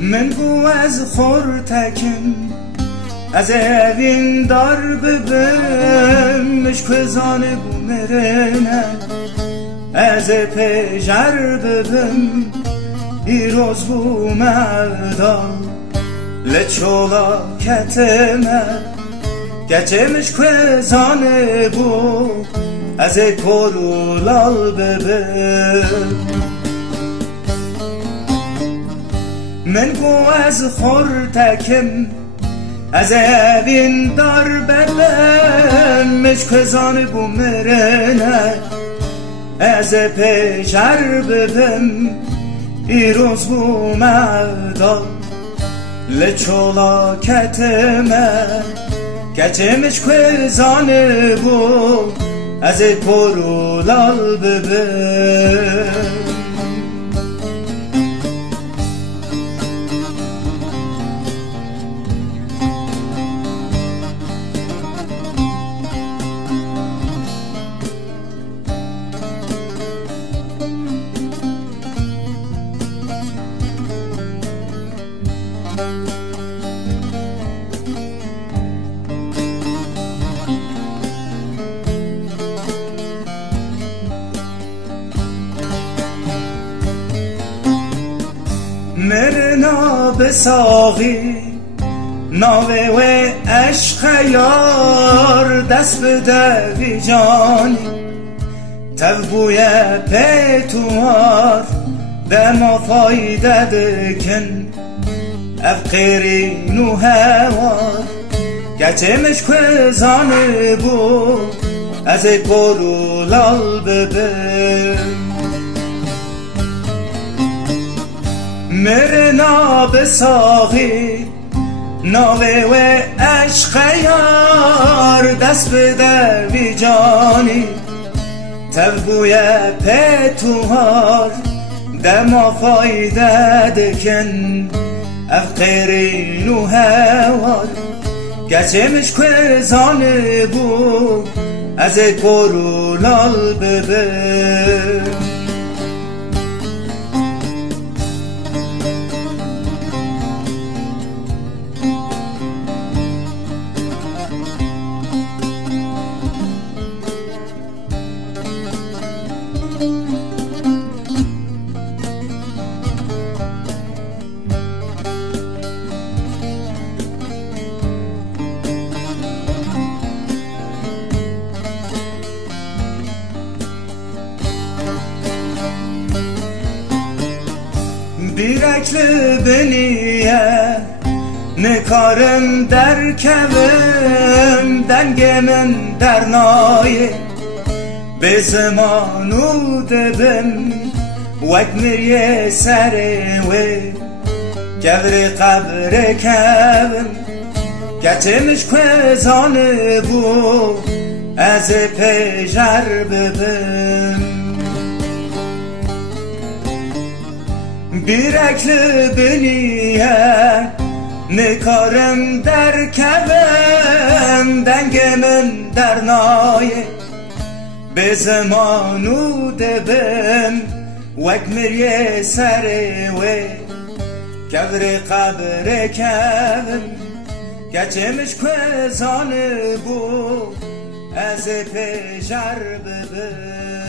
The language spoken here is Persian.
من بو از خورتکم از اوین دار ببم مشکزان بو مرنه از پیجر ببم ایروز بو مردا لچولا کتمه گچه مشکزان بو از کرولال ببم من بو از خورتکم از اوین دار ببم مشکزان بو مرنه از پیجر ببم ایروز بو مردا لچولا کتمه گچه مشکزان بو از کرولال ببم مرنا بساقی ناوه و عشق یار دست بده وی جانی تبوی پیتوار دما فایده دکن افقیری نو هوار گچه مشکزان بو از کرولال ببم مرنا بساقی ناوه و عشق یار دست بده وی جانی تبوی پیتوار دما فایده دکن افقیرین و هوار گچه مشکزان بو از کرولال ببم بیرکل بنیه نکارم در کبم دنگ من در نایه به زمانو دبم وک مریه سره و گور قبر کبم گچه مشکزان بو از پیجر ببم بیرکل بنیه نکارم در کبم دنگ من در نایه به زمانو دبم وک مریه سره و گور قبر کبم گچه مشکزان بو از پیجر ببم